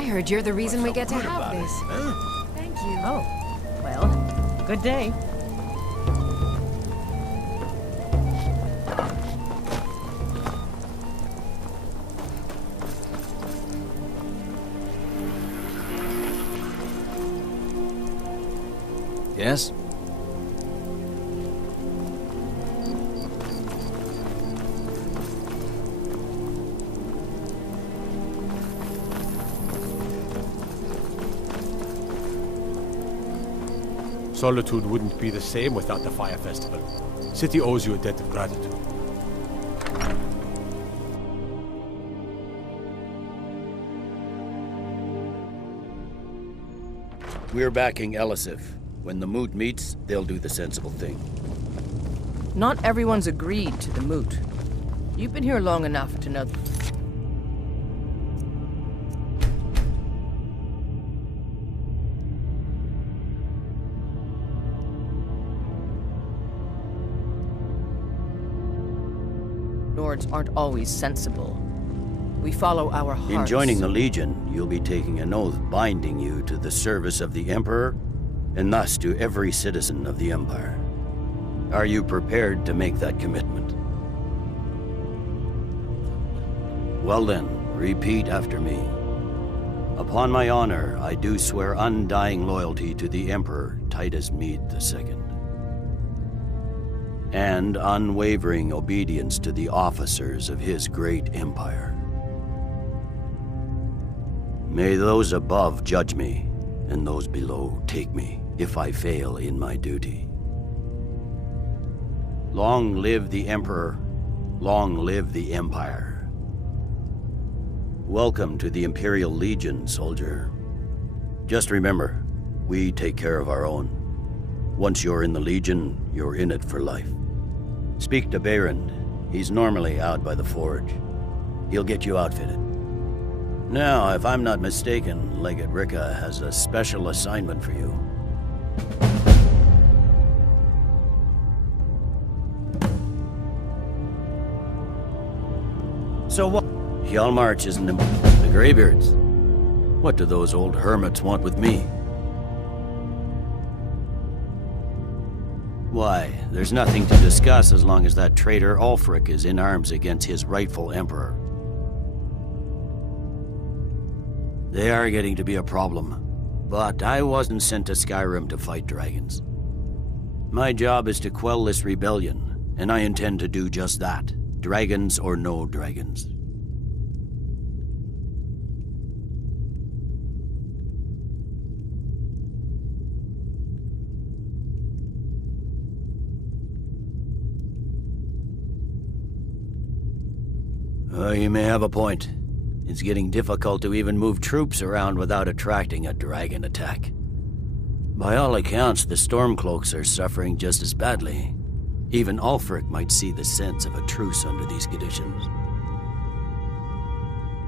I heard you're the reason we get to have this. Huh? Thank you. Oh, well, good day. Yes? Solitude wouldn't be the same without the Fire Festival. City owes you a debt of gratitude. We're backing Elisif. When the moot meets, they'll do the sensible thing. Not everyone's agreed to the moot. You've been here long enough to know. Lords aren't always sensible. We follow our hearts. In joining the Legion, you'll be taking an oath binding you to the service of the Emperor, and thus to every citizen of the Empire. Are you prepared to make that commitment? Well then, repeat after me. Upon my honor, I do swear undying loyalty to the Emperor Titus Mede II. And unwavering obedience to the officers of his great empire. May those above judge me, and those below take me, if I fail in my duty. Long live the Emperor, long live the Empire. Welcome to the Imperial Legion, soldier. Just remember, we take care of our own. Once you're in the Legion, you're in it for life. Speak to Behrend. He's normally out by the forge. He'll get you outfitted. Now, if I'm not mistaken, Legate Rika has a special assignment for you. So what? Hjalmarch isn't the Greybeards. What do those old hermits want with me? Why, there's nothing to discuss as long as that traitor Ulfric is in arms against his rightful emperor. They are getting to be a problem, but I wasn't sent to Skyrim to fight dragons. My job is to quell this rebellion, and I intend to do just that, dragons or no dragons. You may have a point. It's getting difficult to even move troops around without attracting a dragon attack. By all accounts, the Stormcloaks are suffering just as badly. Even Ulfric might see the sense of a truce under these conditions.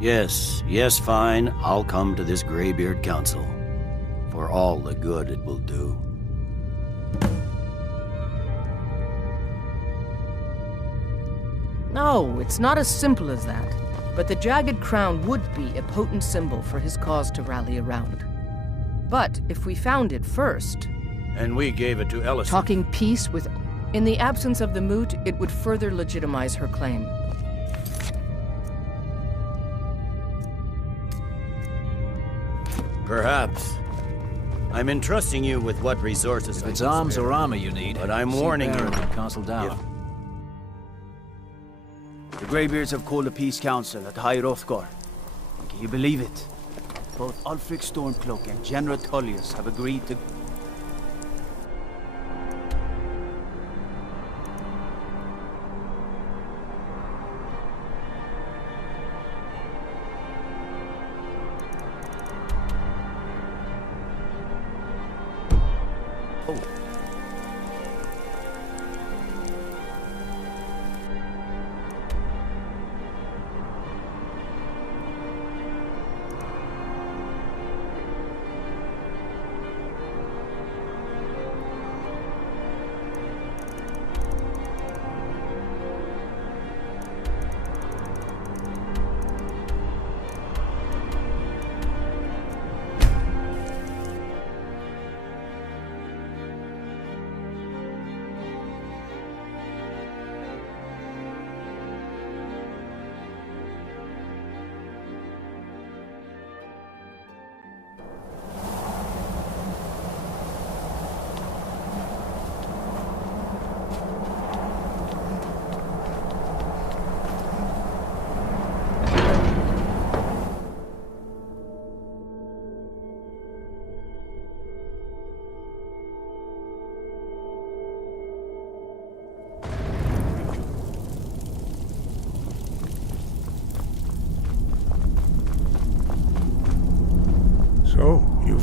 Yes, fine, I'll come to this Greybeard Council. For all the good it will do. No, it's not as simple as that. But the Jagged Crown would be a potent symbol for his cause to rally around. But if we found it first... And we gave it to Ellison. Talking peace with... In the absence of the moot, it would further legitimize her claim. Perhaps. I'm entrusting you with what resources If it's arms or armor you need, but I'm warning you. Castle Down. The Greybeards have called a peace council at High Hrothgar. And can you believe it? Both Ulfric Stormcloak and General Tullius have agreed to...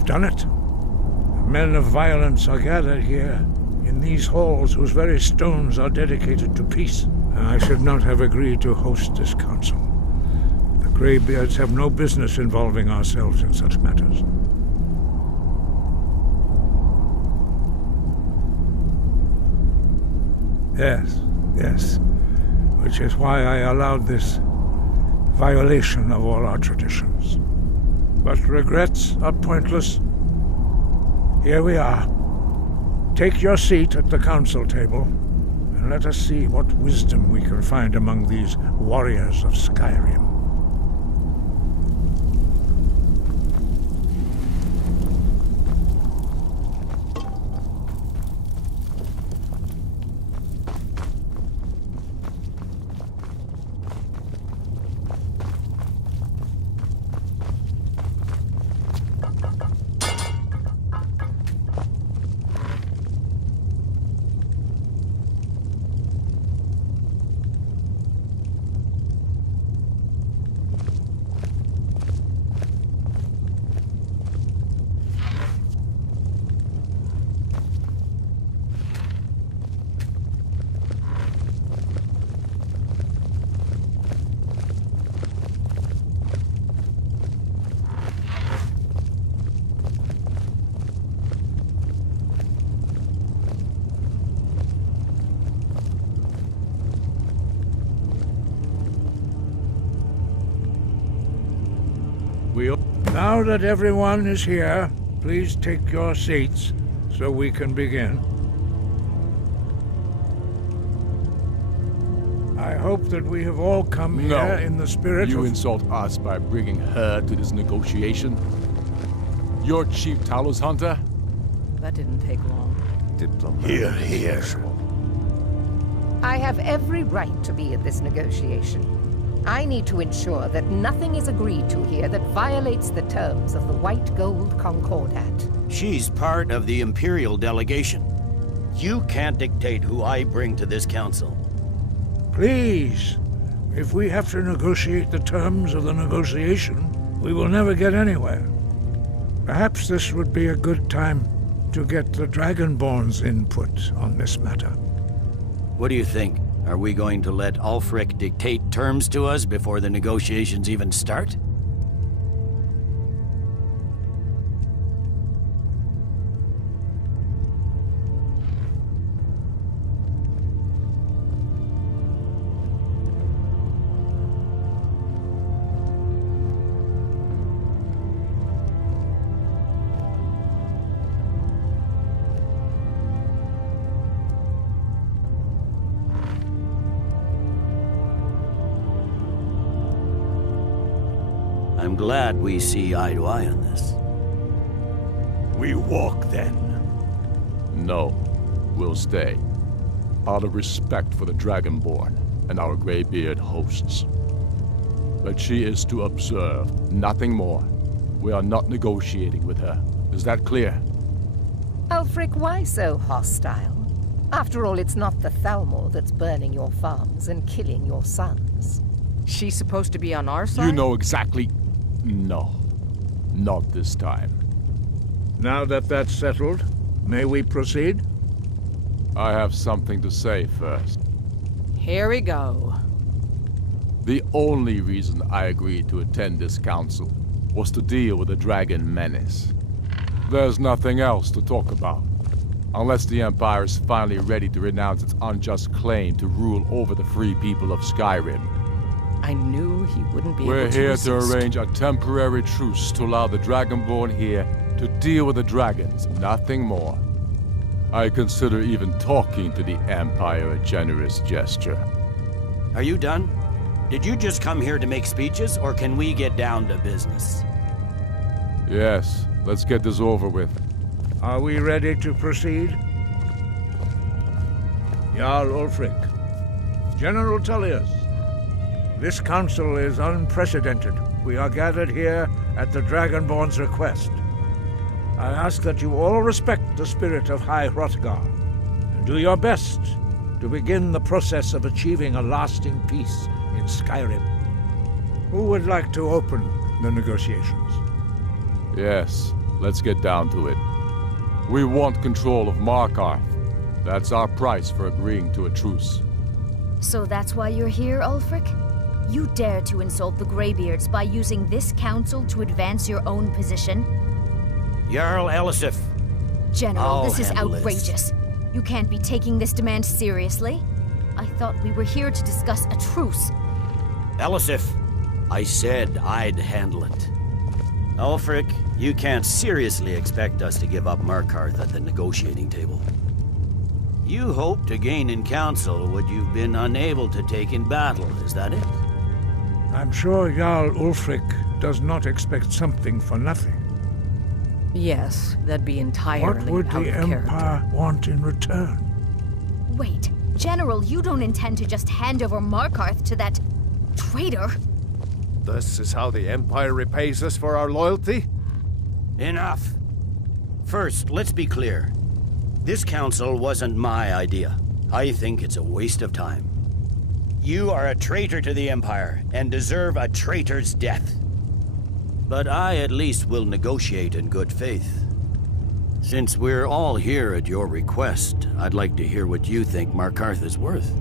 done it. The men of violence are gathered here, in these halls whose very stones are dedicated to peace. And I should not have agreed to host this council. The Greybeards have no business involving ourselves in such matters. Yes. Which is why I allowed this violation of all our traditions. But regrets are pointless. Here we are. Take your seat at the council table, and let us see what wisdom we can find among these warriors of Skyrim. Now that everyone is here, please take your seats so we can begin. I hope that we have all come here in the spirit You of... insult us by bringing her to this negotiation? You're Chief Talos Hunter? That didn't take long. Here. I have every right to be at this negotiation. I need to ensure that nothing is agreed to here that violates the terms of the White Gold Concordat. She's part of the Imperial delegation. You can't dictate who I bring to this council. Please, if we have to negotiate the terms of the negotiation, we will never get anywhere. Perhaps this would be a good time to get the Dragonborn's input on this matter. What do you think? Are we going to let Ulfric dictate terms to us before the negotiations even start? I'm glad we see eye to eye on this. We walk then. No, we'll stay. Out of respect for the Dragonborn and our Greybeard hosts. But she is to observe, nothing more. We are not negotiating with her. Is that clear? Ulfric, why so hostile? After all, it's not the Thalmor that's burning your farms and killing your sons. She's supposed to be on our side? You know exactly... No. Not this time. Now that that's settled, may we proceed? I have something to say first. Here we go. The only reason I agreed to attend this council was to deal with the dragon menace. There's nothing else to talk about. Unless the Empire is finally ready to renounce its unjust claim to rule over the free people of Skyrim. I knew he wouldn't be able to We're here resist. to arrange a temporary truce to allow the Dragonborn here to deal with the dragons, nothing more. I consider even talking to the Empire a generous gesture. Are you done? Did you just come here to make speeches, or can we get down to business? Yes, let's get this over with. Are we ready to proceed? Jarl Ulfric, General Tullius, this council is unprecedented. We are gathered here at the Dragonborn's request. I ask that you all respect the spirit of High Hrothgar, and do your best to begin the process of achieving a lasting peace in Skyrim. Who would like to open the negotiations? Yes, Let's get down to it. We want control of Markarth. That's our price for agreeing to a truce. So that's why you're here, Ulfric? You dare to insult the Greybeards by using this council to advance your own position? Jarl Elisif. General, this is outrageous. You can't be taking this demand seriously. I thought we were here to discuss a truce. Elisif, I said I'd handle it. Ulfric, you can't seriously expect us to give up Markarth at the negotiating table. You hoped to gain in council what you've been unable to take in battle, is that it? I'm sure Jarl Ulfric does not expect something for nothing. Yes, that'd be entirely What would out the of character. Empire want in return? Wait, General, you don't intend to just hand over Markarth to that traitor? This is how the Empire repays us for our loyalty? Enough. First, let's be clear. This council wasn't my idea. I think it's a waste of time. You are a traitor to the Empire, and deserve a traitor's death. But I at least will negotiate in good faith. Since we're all here at your request, I'd like to hear what you think Markarth is worth.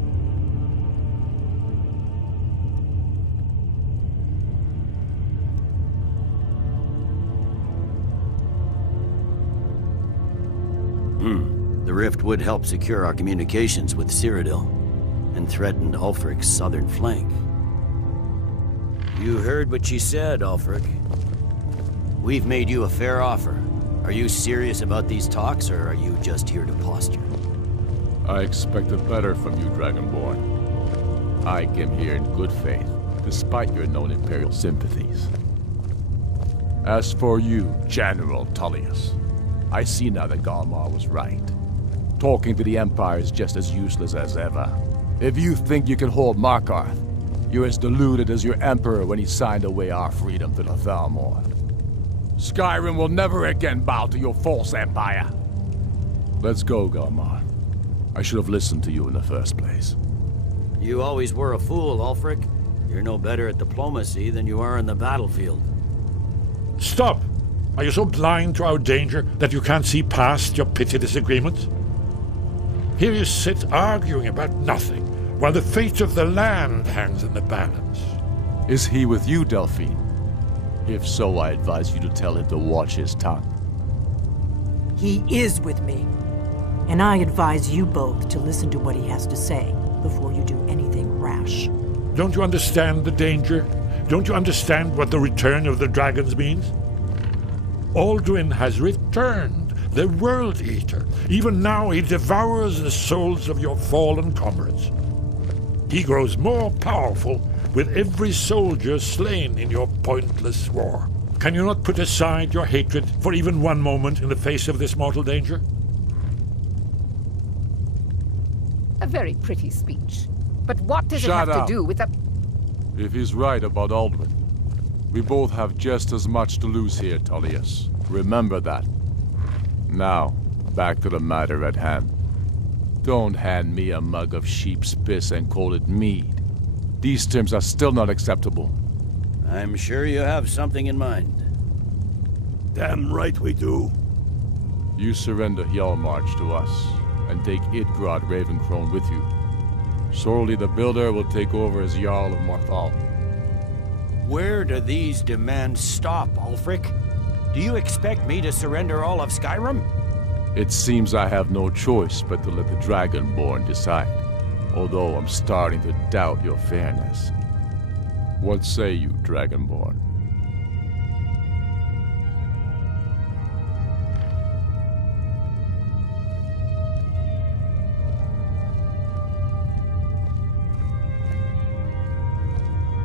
The rift would help secure our communications with Cyrodiil, and threatened Ulfric's southern flank. You heard what she said, Ulfric. We've made you a fair offer. Are you serious about these talks, or are you just here to posture? I expected better from you, Dragonborn. I came here in good faith, despite your known Imperial sympathies. As for you, General Tullius, I see now that Galmar was right. Talking to the Empire is just as useless as ever. If you think you can hold Markarth, you're as deluded as your Emperor when he signed away our freedom to the Thalmor. Skyrim will never again bow to your false empire. Let's go, Galmar. I should have listened to you in the first place. You always were a fool, Ulfric. You're no better at diplomacy than you are in the battlefield. Stop! Are you so blind to our danger that you can't see past your petty disagreements? Here you sit arguing about nothing, while the fate of the land hangs in the balance. Is he with you, Delphine? If so, I advise you to tell him to watch his tongue. He is with me. And I advise you both to listen to what he has to say before you do anything rash. Don't you understand the danger? Don't you understand what the return of the dragons means? Alduin has returned, the World Eater. Even now he devours the souls of your fallen comrades. He grows more powerful with every soldier slain in your pointless war. Can you not put aside your hatred for even one moment in the face of this mortal danger? A very pretty speech. But what does it have to do with the... If he's right about Alduin, we both have just as much to lose here, Tullius. Remember that. Now, back to the matter at hand. Don't hand me a mug of sheep's piss and call it mead. These terms are still not acceptable. I'm sure you have something in mind. Damn right we do. You surrender Hjalmarch to us, and take Idgrod Ravencrone with you. Sorli the Builder will take over as Jarl of Morthal. Where do these demands stop, Ulfric? Do you expect me to surrender all of Skyrim? It seems I have no choice but to let the Dragonborn decide, although I'm starting to doubt your fairness. What say you, Dragonborn?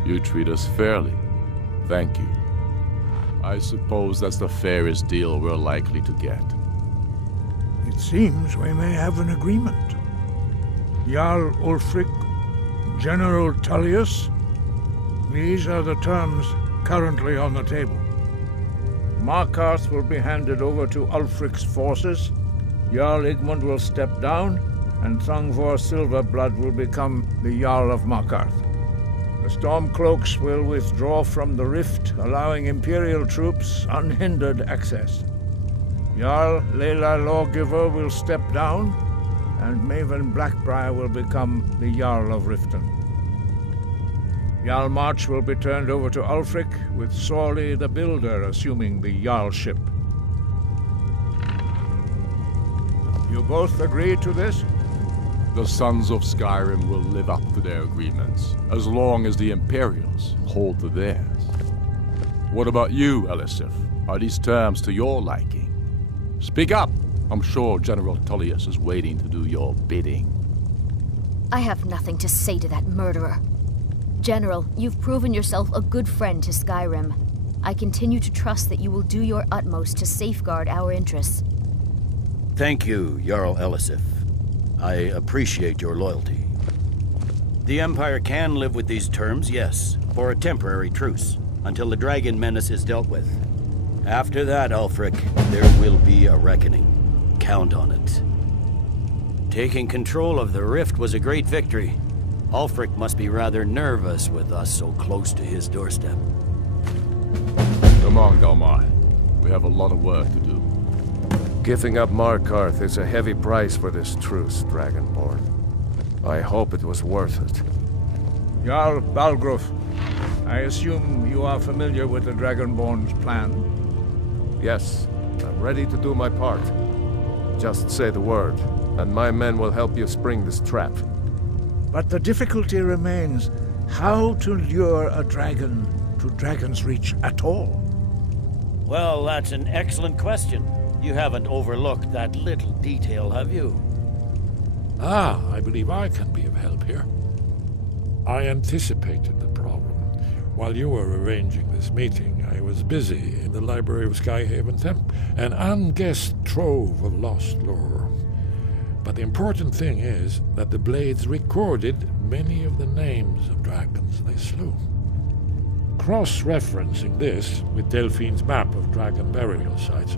You treat us fairly. Thank you. I suppose that's the fairest deal we're likely to get. It seems we may have an agreement. Jarl Ulfric, General Tullius, these are the terms currently on the table. Markarth will be handed over to Ulfric's forces, Jarl Igmund will step down, and Thangvor Silverblood will become the Jarl of Markarth. The Stormcloaks will withdraw from the rift, allowing Imperial troops unhindered access. Jarl Layla Lawgiver will step down, and Maven Blackbriar will become the Jarl of Riften. Jarl March will be turned over to Ulfric, with Sorley the Builder assuming the Jarlship. You both agree to this? The Sons of Skyrim will live up to their agreements, as long as the Imperials hold to theirs. What about you, Elisif? Are these terms to your liking? Speak up! I'm sure General Tullius is waiting to do your bidding. I have nothing to say to that murderer. General, you've proven yourself a good friend to Skyrim. I continue to trust that you will do your utmost to safeguard our interests. Thank you, Jarl Elisif. I appreciate your loyalty. The Empire can live with these terms, yes, for a temporary truce, until the dragon menace is dealt with. After that, Ulfric, there will be a reckoning. Count on it. Taking control of the Rift was a great victory. Ulfric must be rather nervous with us so close to his doorstep. Come on, Galmar. We have a lot of work to do. Giving up Markarth is a heavy price for this truce, Dragonborn. I hope it was worth it. Jarl Balgruuf, I assume you are familiar with the Dragonborn's plan? Yes, I'm ready to do my part. Just say the word, and my men will help you spring this trap. But the difficulty remains how to lure a dragon to Dragon's Reach at all. Well, that's an excellent question. You haven't overlooked that little detail, have you? I believe I can be of help here. I anticipated the problem. While you were arranging this meeting, I was busy in the library of Skyhaven Temple, an unguessed trove of lost lore. But the important thing is that the Blades recorded many of the names of dragons they slew. Cross-referencing this with Delphine's map of dragon burial sites,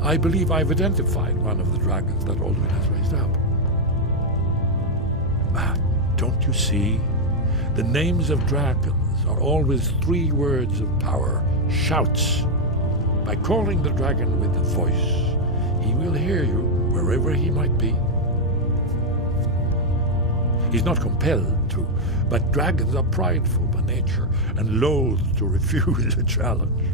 I believe I've identified one of the dragons that Alduin has raised up. Don't you see? The names of dragons are always 3 words of power, shouts. By calling the dragon with a voice, he will hear you wherever he might be. He's not compelled to, but dragons are prideful by nature and loath to refuse a challenge.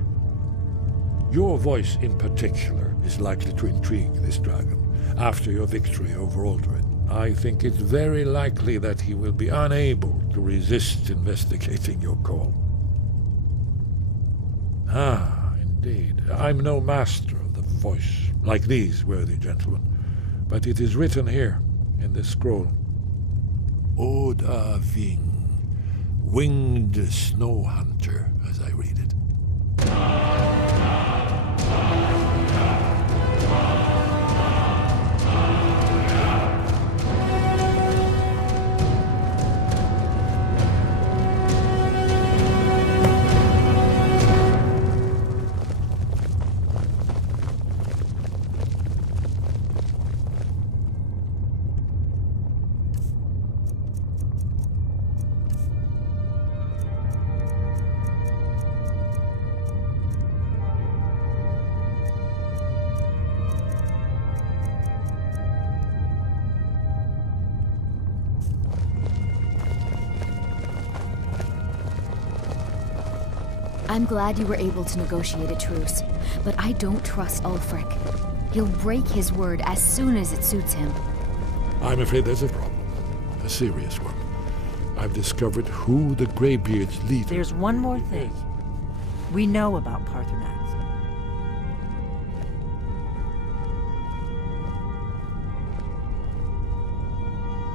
Your voice in particular is likely to intrigue this dragon after your victory over Alduin. I think it's very likely that he will be unable to resist investigating your call. Indeed. I'm no master of the voice, like these worthy gentlemen, but it is written here in this scroll. Oda Ving, winged snow hunter, as I read it. I'm glad you were able to negotiate a truce, but I don't trust Ulfric. He'll break his word as soon as it suits him. I'm afraid there's a problem. A serious one. I've discovered who the Greybeard's leader... There's one more thing. We know about Paarthurnax.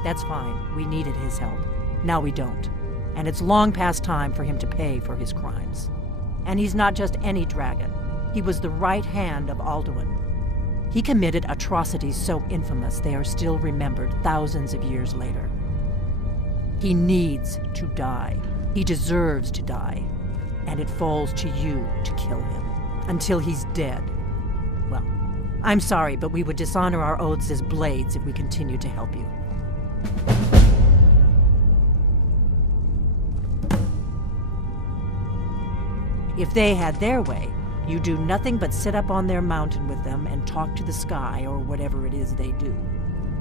That's fine. We needed his help. Now we don't. And it's long past time for him to pay for his crimes. And he's not just any dragon. He was the right hand of Alduin. He committed atrocities so infamous they are still remembered thousands of years later. He needs to die. He deserves to die. And it falls to you to kill him. Until he's dead. Well, I'm sorry, but we would dishonor our oaths as blades if we continued to help you. If they had their way, You do nothing but sit up on their mountain with them and talk to the sky or whatever it is they do.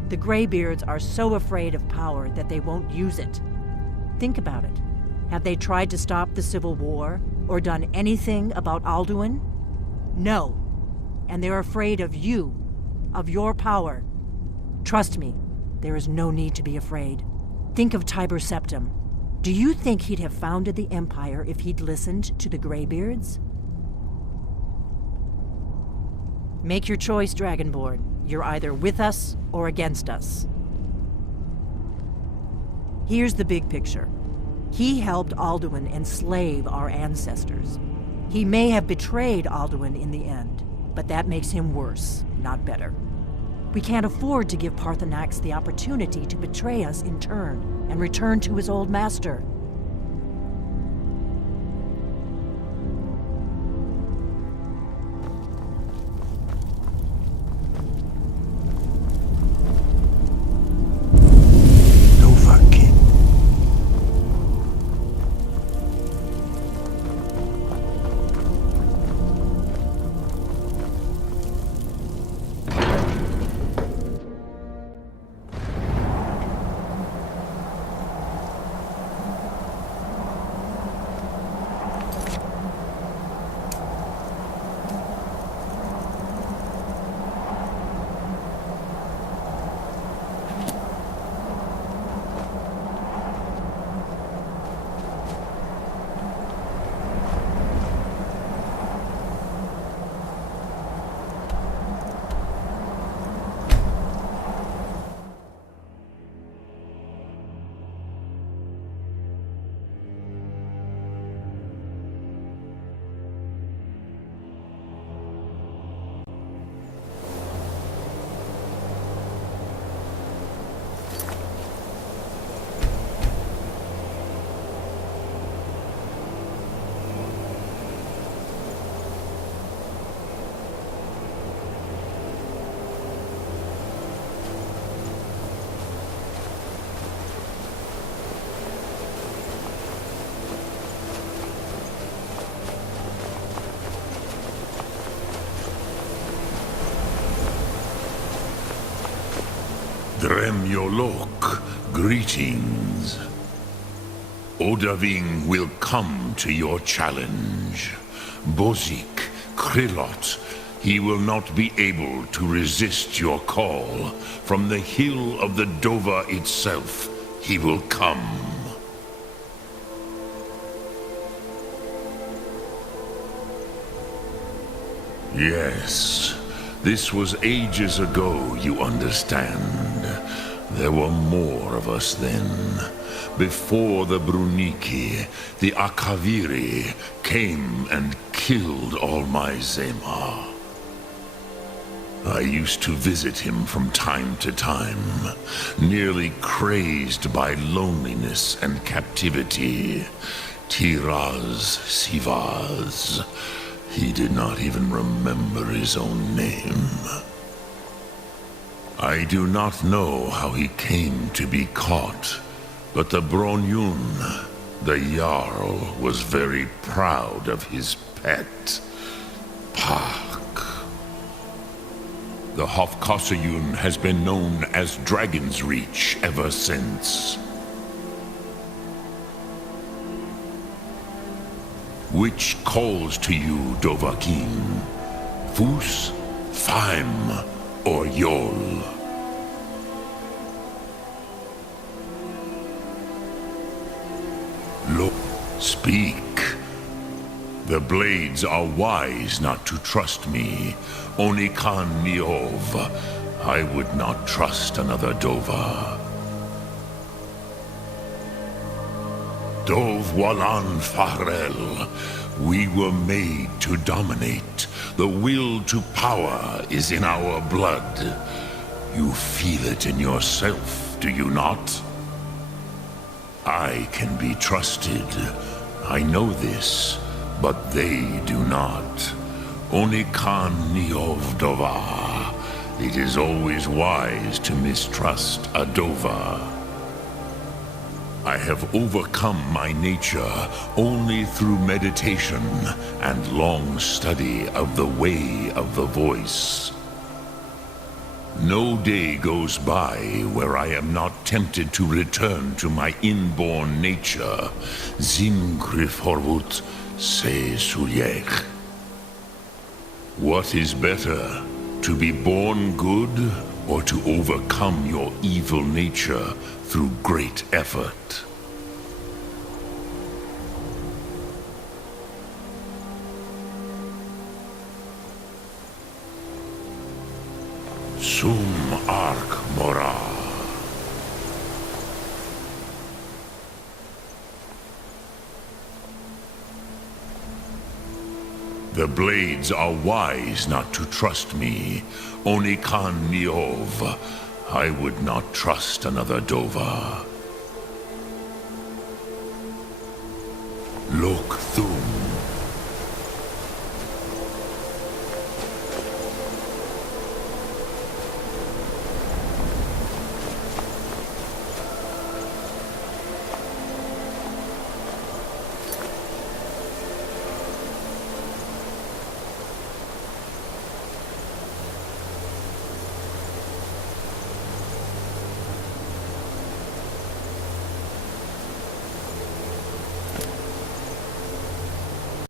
The Greybeards are so afraid of power that they won't use it. Think about it. Have they tried to stop the Civil War or done anything about Alduin? No. And they're afraid of you, of your power. Trust me, there is no need to be afraid. Think of Tiber Septim. Do you think he'd have founded the Empire if he'd listened to the Greybeards? Make your choice, Dragonborn. You're either with us or against us. Here's the big picture. He helped Alduin enslave our ancestors. He may have betrayed Alduin in the end, but that makes him worse, not better. We can't afford to give Parthenax the opportunity to betray us in turn and return to his old master. Dremyolok, greetings. Odaving will come to your challenge. Bozik, Krillot, he will not be able to resist your call. From the hill of the Dova itself, he will come. Yes. This was ages ago, you understand. There were more of us then. Before the Bruniki, the Akaviri came and killed all my Zema. I used to visit him from time to time, nearly crazed by loneliness and captivity. Tiraz Sivaz. He did not even remember his own name. I do not know how he came to be caught, but the Bronyun, the Jarl, was very proud of his pet, Pak. The Hofkossayun has been known as Dragon's Reach ever since. Which calls to you, Dovahkiin? Fus, Faim, or Yol? Look, speak. The Blades are wise not to trust me. Onikan Niov. I would not trust another Dova. Dov Walan Farel. We were made to dominate. The will to power is in our blood. You feel it in yourself, do you not? I can be trusted. I know this, but they do not. Onikan Niov Dova. It is always wise to mistrust a Dova. I have overcome my nature only through meditation and long study of the way of the voice. No day goes by where I am not tempted to return to my inborn nature. Zimgrifhorvut se suliech. What is better, to be born good or to overcome your evil nature through great effort? Sum arc mora. The blades are wise not to trust me. Onikan Niov. I would not trust another Dova. Lok Thu.